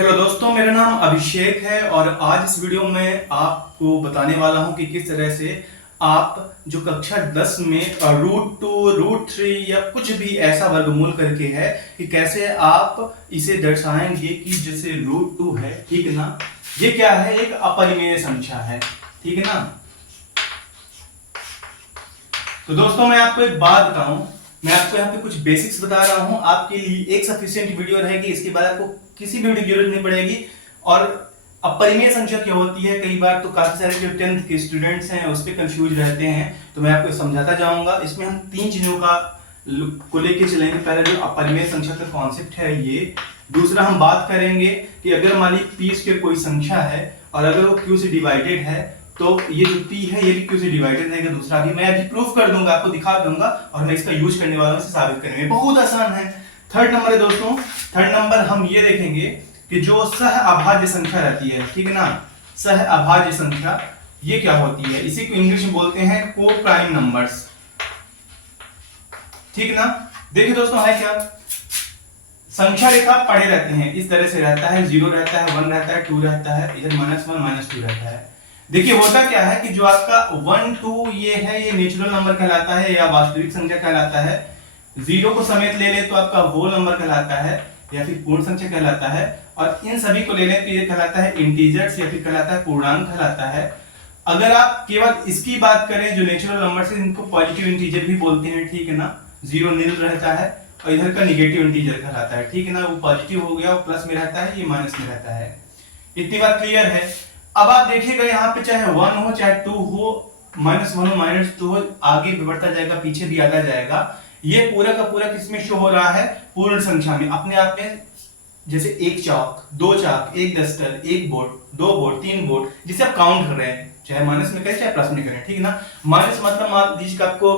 Hello दोस्तों, मेरा नाम अभिषेक है और आज इस वीडियो में आपको बताने वाला हूं कि किस तरह से आप जो कक्षा 10 में √2, √3 या कुछ भी ऐसा वर्गमूल करके है कि कैसे आप इसे दर्शाएंगे कि जैसे √2 है, ठीक है ना। ये क्या है? एक अपरिमेय संख्या है, ठीक है ना। तो दोस्तों मैं आपको एक बात बताऊं, मैं आपको यहाँ पे कुछ बेसिक्स बता रहा हूं, आपके लिए एक सफिशिएंट वीडियो रहेगी। इसके बाद आपको किसी भी वीडियो की जरूरत नहीं पड़ेगी। और अपरिमेय संख्या क्या होती है, कई बार तो काफी सारे जो 10th के स्टूडेंट्स हैं उस पर कंफ्यूज रहते हैं, तो मैं आपको समझाता जाऊंगा। इसमें हम 3 चीजों को लेके चलेंगे। पहले जो अपरिमेय संख्या का कॉन्सेप्ट है ये, दूसरा हम बात करेंगे कि अगर मान ली p स्क्वायर कोई संख्या है और अगर वो q से डिवाइडेड है तो ये जो p है ये भी q से डिवाइडेड रहेगा। दूसरा भी मैं अभी प्रूफ कर दूंगा, आपको दिखा दूंगा और मैं इसका यूज करने वाला हूं, इसे साबित करने में बहुत आसान है। थर्ड नंबर है दोस्तों, थर्ड नंबर हम ये देखेंगे कि जो सह अभाज्य संख्या रहती है, ठीक है ना, सह अभाज्य संख्या ये क्या होती है, इसी को इंग्लिश में बोलते हैं को प्राइम नंबर्स, ठीक है ना। देखिए दोस्तों, है क्या, संख्या रेखा पड़े रहते हैं, इस तरह से रहता है, 0 रहता है, 1 रहता है, 2 रहता है, इधर -1 -2 रहता है। देखिए होता क्या है कि जो आपका 1 2 ये है, ये नेचुरल नंबर कहलाता है या वास्तविक संख्या कहलाता है। 0 को समेत ले ले तो आपका होल नंबर कहलाता है या फिर पूर्ण संख्या कहलाता है, और इन सभी को ले लें तो ये कहलाता है इंटीजर्स या फिर कहलाता है पूर्णांक कहलाता है। अगर आप केवल इसकी बात करें जो नेचुरल नंबर से, इनको पॉजिटिव इंटीजर भी बोलते हैं, ठीक है ना। 0 नील रहता है और इधर का निगेटिव इंटीजर कहलाता है, ठीक है ना। वो पॉजिटिव हो गया, वो प्लस में रहता है, ये माइनस में रहता है। इतनी बात क्लियर है। अब आप देखिएगा यहाँ पे चाहे 1 हो चाहे 2 हो, -1 हो -2 हो, आगे भी बढ़ता जाएगा, पीछे भी आता जाएगा। ये पूरा का पूरा किसमें शो हो रहा है? पूर्ण संख्या में, अपने आप में। जैसे 1 चाक, 2 चाक, 1 डस्टर, 1 बोर्ड, 2 बोर्ड, 3 बोर्ड, जिसे आप काउंट कर रहे हैं, चाहे माइनस में करें चाहे प्लस में करें, ठीक है ना। माइनस मतलब मान लीजिए कि आपको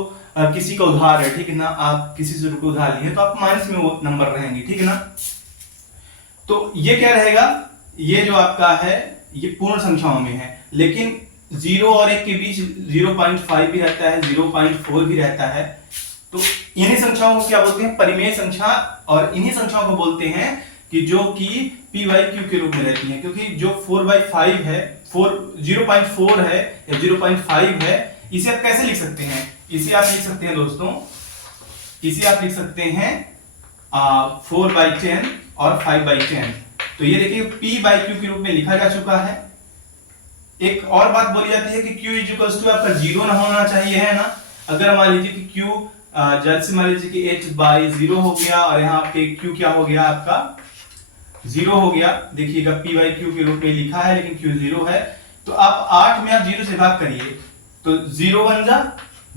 किसी का उधार है, ठीक है ना, आप किसी से रुपये उधार लिए तो आप माइनस में वो नंबर रहेंगे, ठीक है ना। तो ये क्या रहेगा, ये जो आपका है ये पूर्ण संख्याओं में है, लेकिन 0 और 1 के बीच 0.5 भी रहता है, 0.4 भी रहता है। तो इन्हीं संख्याओं को क्या बोलते हैं? परिमेय संख्या। और इन्हीं संख्याओं को बोलते हैं कि जो कि p/q के रूप में रहती हैं, क्योंकि जो 4/5 है, 0.4 है या 0.5 है, इसे आप कैसे लिख सकते हैं? इसे आप लिख सकते हैं दोस्तों, इसे आप लिख सकते हैं 4/10 और 5/10। तो ये देखिए p/q के रूप में लिखा जा चुका है। एक और बात बोली जाती है कि q = आपका 0 ना होना चाहिए, है ना। अगर मान लीजिए कि q जैसे मान लीजिए कि 8/0 हो गया और यहाँ पे q क्या हो गया, आपका 0 हो गया। देखिएगा p/q के रूप में लिखा है लेकिन q 0 है, तो आप 8 में आप 0 से भाग करिए तो 0 1 जा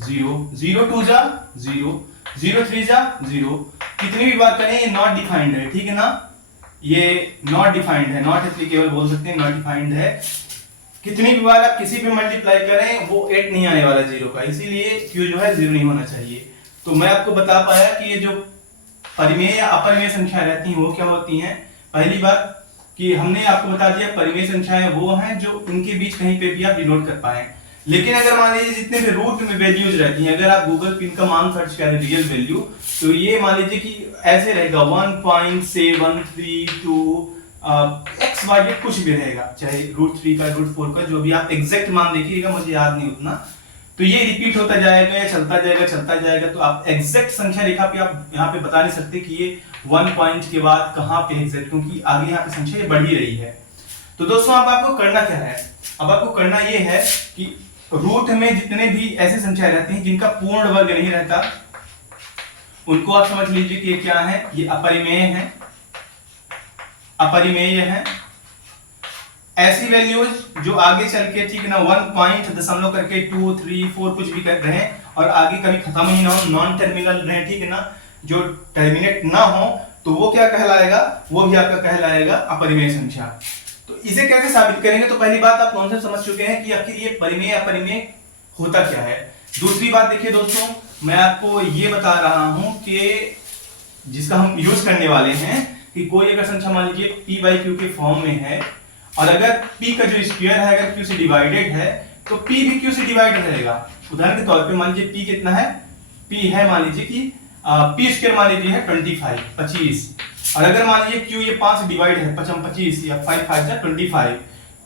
0, 0 2 जा 0, 0 3 जा 0। कितनी भी बात करें ये नॉट डिफाइंड है, ठीक है ना। ये नॉट डिफाइंड है, नॉट एप्लीकेबल बोल सकते हैं, नॉट डिफाइंड है। कितनी भी बार आप किसी पे मल्टीप्लाई करें वो 8 नहीं आने वाला 0 का, इसीलिए q जो है 0 नहीं होना चाहिए। तो मैं आपको बता पाया कि ये जो परिमेय या अपरिमेय संख्या रहती हैं वो क्या होती हैं। पहली बात कि हमने आपको बता दिया परिमेय संख्याएं वो हैं जो इनके बीच कहीं पे भी आप डिनोट कर पाए। लेकिन अगर मान लीजिए जितने भी रूट में वैल्यूज रहती हैं, अगर आप गूगल पे इनका मान सर्च करें रियल वैल्यू, तो ये मान लीजिए कि ऐसे रहेगा 1.732 XY कुछ भी रहेगा, चाहे √3 का, √4 का, जो भी आप एग्जैक्ट मान देखिएगा, मुझे याद नहीं उतना। तो ये रिपीट होता जाएगा या चलता जाएगा। तो आप एग्जैक्ट संख्या रेखा पे आप यहाँ पे बता नहीं सकते कि ये 1 पॉइंट के बाद कहाँ पे एग्जैक्ट, क्योंकि आगे यहाँ पे संख्या ये बढ़ ही रही है। तो दोस्तों अब आपको करना क्या है? अब आपको करना ये है कि रूट में जितने भी ऐसी संख्या रहती हैं जिनका पूर्ण वर्ग नहीं रहता, उनको आप समझ लीजिए कि ये क्या है, ये अपरिमेय है, अपरिमेय है। ऐसी वैल्यूज जो आगे चल के, ठीक है ना, 1 पॉइंट दशमलव करके 2 3 4 कुछ भी कर रहे हैं और आगे कभी खत्म ही ना हो, नॉन टर्मिनल रहे, ठीक है ना, जो टर्मिनेट ना हो, तो वो क्या कहलाएगा? वो भी आपका कहलाएगा अपरिमेय संख्या। तो इसे कैसे साबित करेंगे? तो पहली बात आप कॉन्सेप्ट समझ चुके हैं कि आखिर ये परिमेय अपरिमेय होता क्या है। दूसरी बात देखिए दोस्तों, मैं आपको ये बता रहा हूं कि जिसका हम यूज करने वाले हैं कि कोई अगर संख्या मान लीजिए p/q के फॉर्म में है और अगर p का जो स्क्वायर है अगर q से डिवाइडेड है तो p भी q से डिवाइड रहेगा। उदाहरण के तौर पे मान लीजिए p कितना है, p है मान लीजिए कि p स्क्वायर मान लीजिए है 25 और अगर मान लीजिए क्यू ये 5 से डिवाइड है, 5 25 या 5 5 जा 25,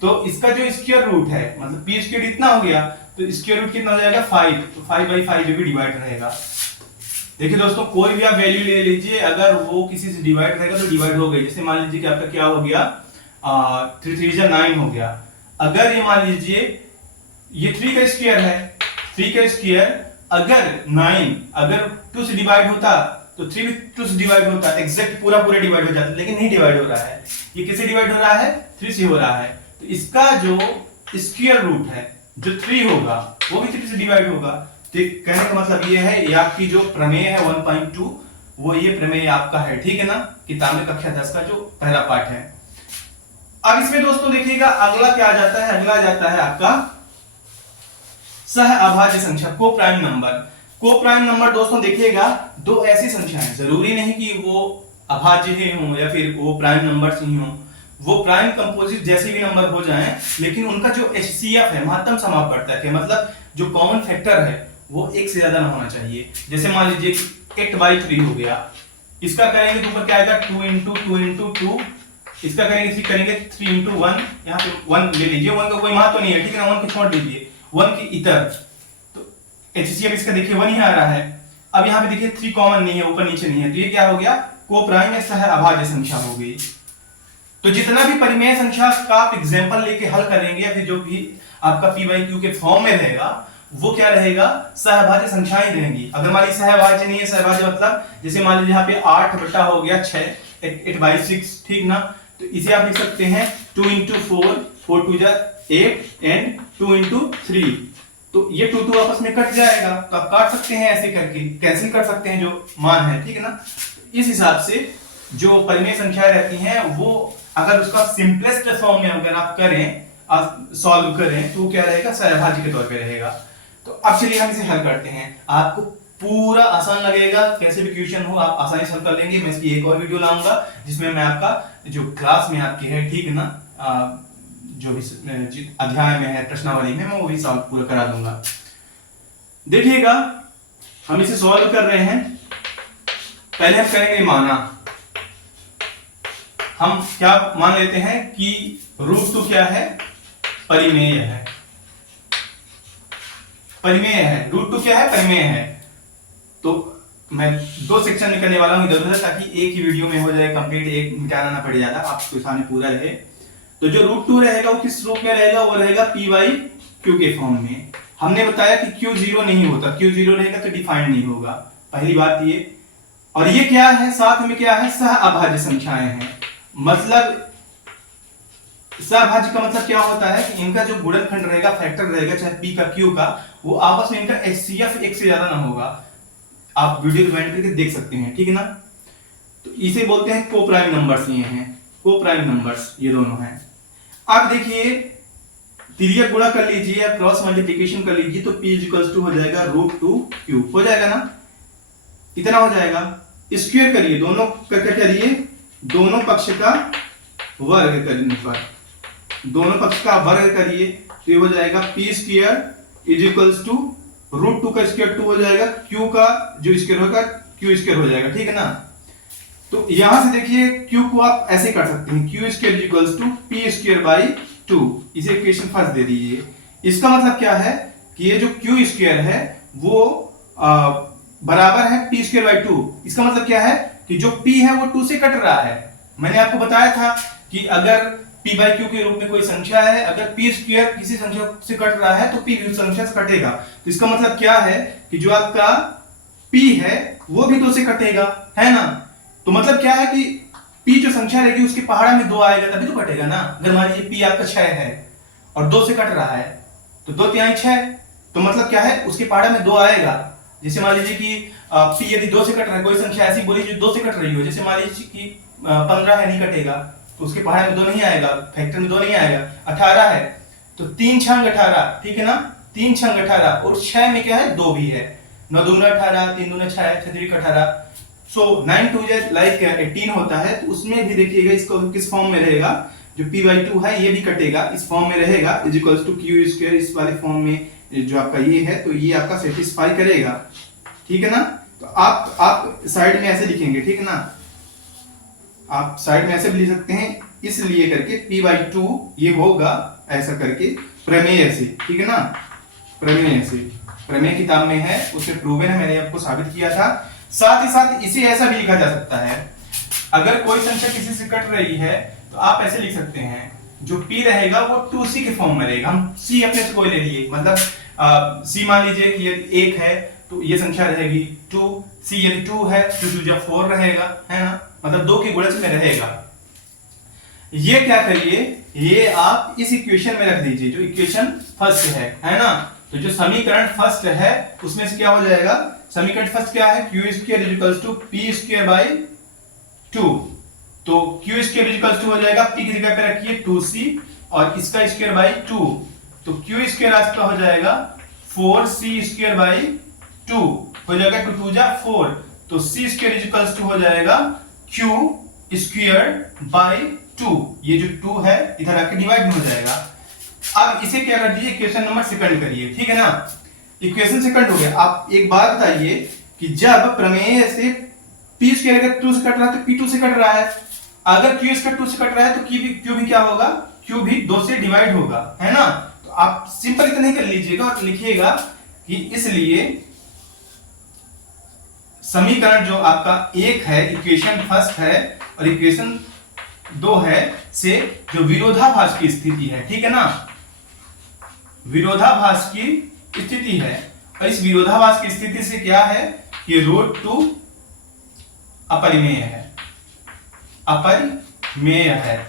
तो इसका जो स्क्वायर रूट है मतलब पी स्क्वायर इतना हो गया, तो स्क्वायर रूट कितना हो जाएगा 5, तो 5/5 जो भी डिवाइड रहेगा। देखिए दोस्तों कोई भी आप वैल्यू ले लीजिए, अगर वो किसी से डिवाइड रहेगा तो डिवाइड हो गई। जैसे मान लीजिए कि आपका क्या हो गया 3 3 जा 9 हो गया। अगर ये मान लीजिए ये 3 का स्क्वायर है, 3 का स्क्वायर अगर 9 अगर 2 से डिवाइड होता तो 3 भी 2 से डिवाइड होता, एग्जैक्ट पूरा पूरा डिवाइड हो जाता, लेकिन नहीं डिवाइड हो रहा है। ये किससे डिवाइड हो रहा है 3 से हो रहा है, तो इसका जो स्क्वायर रूट है जो 3 होगा वो भी 3 से डिवाइड होगा। तो कहने का मतलब ये है, ये आपकी जो प्रमेय है 1.2 वो ये प्रमेय आपका है, ठीक है ना, किताब में कक्षा 10 का जो पहला पाठ है। अब इसमें दोस्तों देखिएगा अगला क्या आ जाता है, अगला आ जाता है आपका सह अभाज्य संख्या, को प्राइम नंबर। को प्राइम नंबर दोस्तों देखिएगा दो ऐसी संख्याएं, जरूरी नहीं कि वो अभाज्य ही हो या फिर वो प्राइम नंबर ही हो, वो प्राइम कंपोजिट जैसे भी नंबर हो जाएं, लेकिन उनका जो HCF है महत्तम समापवर्तक है, मतलब जो कॉमन फैक्टर है वो एक से ज्यादा ना होना चाहिए। जैसे मान लीजिए 8/3 हो गया, इसका करेंगे तो ऊपर क्या आएगा 2 × 2 × 2, इसका करेंगे 3 करेंगे 3 × 1, यहाँ पे 1 ले लीजिए, 1 का कोई महत्व नहीं है, ठीक है ना, 1 को छोड़ दीजिए, 1 की इतर, तो HCF इसका देखिए 1 ही आ रहा है। अब यहाँ पे देखिए 3 कॉमन नहीं है, ऊपर नीचे नहीं है, तो ये क्या हो गया को प्राइम या सह अभाज्य संख्या हो गई। तो जितना भी परिमेय संख्या का आप एग्जांपल लेके हल करेंगे या फिर जो भी आपका p/q के फॉर्म में रहेगा वो क्या रहेगा सहभाज्य संख्याएं रहेंगी। अगर मान लीजिए सहभाज्य नहीं है, सहभाज्य मतलब जैसे मान लीजिए यहाँ पे 8 बटा हो गया 6, 8/6, ठीक ना, तो इसे आप लिख सकते हैं 2 × 4, 4 2 जा 8 एंड 2 × 3, तो ये 2 2 आपस में कट जाएगा, तो आप काट सकते हैं ऐसे करके, कैंसिल कर सकते हैं जो मान है, ठीक है ना। इस हिसाब से जो परिमेय संख्याएं रहती हैं वो अगर उसका सिंपलेस्ट फॉर्म में अगर आप करें, आप सॉल्व करें, तो क्या रहेगा सहभाज्य के तौर पे रहेगा। तो अब चलिए हम इसे हल करते हैं, आपको पूरा आसान लगेगा, कैसे भी क्वेश्चन हो आप आसानी से हल कर लेंगे। मैं इसकी एक और वीडियो लाऊंगा जिसमें मैं आपका जो क्लास में आपकी है, ठीक है ना, जो भी अध्याय में है प्रश्नावली में, मैं वो भी सॉल्व पूरा करा दूंगा। देखिएगा हम इसे सॉल्व कर रहे हैं, पहले हम करेंगे माना, हम क्या मान लेते हैं कि √2 क्या है परिमेय है, परिमेय है, √2 क्या है परिमेय है। तो मैं 2 सेक्शन में करने वाला हूं इधर उधर, ताकि एक ही वीडियो में हो जाए कंप्लीट, एक मिटाना ना पड़ ज्यादा, आपके सामने पूरा रहे। तो जो √2 रहेगा वो किस रूप में रहेगा, वो रहेगा p/q के फॉर्म में। हमने बताया कि q 0 नहीं होता, q 0 रहेगा तो डिफाइंड नहीं होगा, पहली बात ये। और ये क्या है साथ में क्या है सह अभाज्य संख्याएं हैं, मतलब सहभाज्य का मतलब क्या होता है कि इनका जो गुणनखंड रहेगा, फैक्टर रहेगा, चाहे p का q का, वो आपस में इनका HCF एक से ज्यादा ना होगा। आप वीडियो रिवाइंड करके देख सकते हैं, ठीक है ना। तो इसे बोलते हैं को प्राइम नंबर्स, ये हैं को प्राइम नंबर्स, ये दोनों हैं। आप देखिए तिर्यक गुणा कर लीजिए या क्रॉस मल्टीप्लिकेशन कर लीजिए, तो p = हो जाएगा √2q, हो जाएगा ना, इतना हो जाएगा। स्क्वायर करिए, दोनों का क्या करिए, दोनों पक्ष का वर्ग करने पर, दोनों पक्ष का वर्ग करिए, तो ये हो जाएगा p² = √2 का स्क्वायर 2 हो जाएगा, q का जो स्क्वायर होगा q² हो जाएगा, ठीक है ना। तो यहां से देखिए q को आप ऐसे कर सकते हैं, q² = p²/2, इसे इक्वेशन फर्स्ट दे दीजिए। इसका मतलब क्या है कि ये जो q² है वो बराबर है p²/2। इसका मतलब क्या है कि जो p है वो 2 से कट रहा है। मैंने आपको बताया था कि अगर p/q के रूप में कोई संख्या है, अगर p² किसी संख्या से कट रहा है तो p भी उस संख्या से कटेगा। तो इसका मतलब क्या है कि जो आपका p है वो भी 2 से कटेगा, है ना। तो मतलब क्या है कि p जो संख्या रहेगी उसके पहाड़ा में 2 आएगा तभी तो कटेगा ना। अगर मान लीजिए p आपका 6 है और 2 से कट रहा है तो 2 × 6, तो मतलब क्या है उसके पहाड़ा में 2 आएगा। जैसे मान लीजिए कि p यदि 2 से कट रहा है, कोई संख्या ऐसी बोली जो 2 से कट रही हो, जैसे मान लीजिए कि 15 है, नहीं कटेगा, तो उसके पहाड़ में 2 नहीं आएगा, फैक्टर में 2 नहीं आएगा। 18 है तो 3 छंग 18, ठीक है ना, 3 छंग 18, और 6 में क्या है 2 भी है, 9 दूना 18, 3 दूना 6, 6 3 18, सो 9 2 लाइक 18 होता है। तो उसमें भी देखिएगा इसको किस फॉर्म में रहेगा, जो p/2 है ये भी कटेगा, इस फॉर्म में रहेगा, =q², इस वाले फॉर्म में जो आपका ये है, तो ये आपका सेटिस्फाई करेगा, ठीक है ना। तो आप साइड में ऐसे लिखेंगे, ठीक है ना, आप साइड में ऐसे भी लिख सकते हैं, इसलिए करके p/2 ये होगा ऐसा करके प्रमेय से, ठीक है ना, प्रमेय से, प्रमेय किताब में है, उसे प्रूवन है, मैंने आपको साबित किया था। साथ ही साथ इसे ऐसा भी लिखा जा सकता है, अगर कोई संख्या किसी से कट रही है तो आप ऐसे लिख सकते हैं, जो p रहेगा वो 2c के फॉर्म में रहेगा। हम c अपने से कोई ले लिए, मतलब c मान लीजिए कि ये 1 है तो ये संख्या रहेगी 2, c यदि 2 है तो 2 जा 4 रहेगा, है ना, मतलब 2 के गुणज में रहेगा। ये क्या करिए, ये आप इस इक्वेशन में रख दीजिए जो इक्वेशन फर्स्ट है ना। तो जो समीकरण फर्स्ट है उसमें से क्या हो जाएगा, समीकरण फर्स्ट क्या है, q² = p²/2, तो q² हो जाएगा, p की जगह पे रखिए 2c और इसका स्क्वायर बाई 2, तो q² आपका हो जाएगा 4c²/2 हो जाएगा, 2 2 जा 4, तो c² हो जाएगा q²/2, ये जो 2 है इधर आके डिवाइड हो जाएगा। अब इसे क्या कर दीजिए, इक्वेशन नंबर सेकंड करिए, ठीक है ना, इक्वेशन सेकंड हो गया। आप एक बात बताइए कि जब प्रमेय से p² अगर 2 से कट रहा है तो p2 से कट रहा है, अगर q² 2 से कट रहा है तो q भी क्या होगा, q भी 2 से डिवाइड होगा, है ना। तो आप सिंपल इतना ही कर लीजिएगा और लिखिएगा कि इसलिए समीकरण जो आपका 1 है, इक्वेशन फर्स्ट है और इक्वेशन 2 है से जो विरोधाभास की स्थिति है, ठीक है ना, विरोधाभास की स्थिति है, और इस विरोधाभास की स्थिति से क्या है कि √2 अपरिमेय है, अपरिमेय है।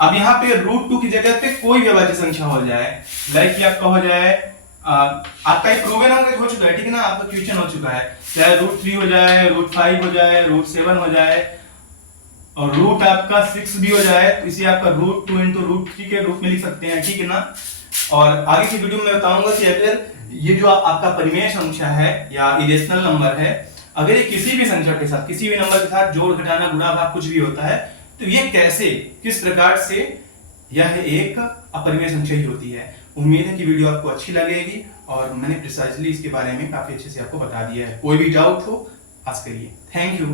अब यहां पे √2 की जगह पे कोई भी अभाज्य संख्या हो जाए, लाइक कि आपका हो जाए, आपका एक प्रूवन हो चुका है, ठीक है ना, आपका क्वेश्चन हो चुका है, चाहे √3 हो जाए, √5 हो जाए, √7 हो जाए और रूट आपका 6 भी हो जाए, तो इसे आपका √2 × √3 के रूप में लिख सकते हैं, ठीक है ना। और आगे की वीडियो में बताऊंगा कि अगर ये जो आपका परिमेय संख्या है या इरेशनल नंबर है, अगर ये किसी भी संख्या के साथ, किसी भी नंबर के साथ जोड़, घटाना, गुणा, भाग कुछ भी होता है तो ये कैसे, किस प्रकार से यह एक अपरिमेय संख्या ही होती है। उम्मीद है कि वीडियो आपको अच्छी लगेगी और मैंने प्रिसाइजली इसके बारे में काफी अच्छे से आपको बता दिया है। कोई भी डाउट हो आस्क करिए। Thank you.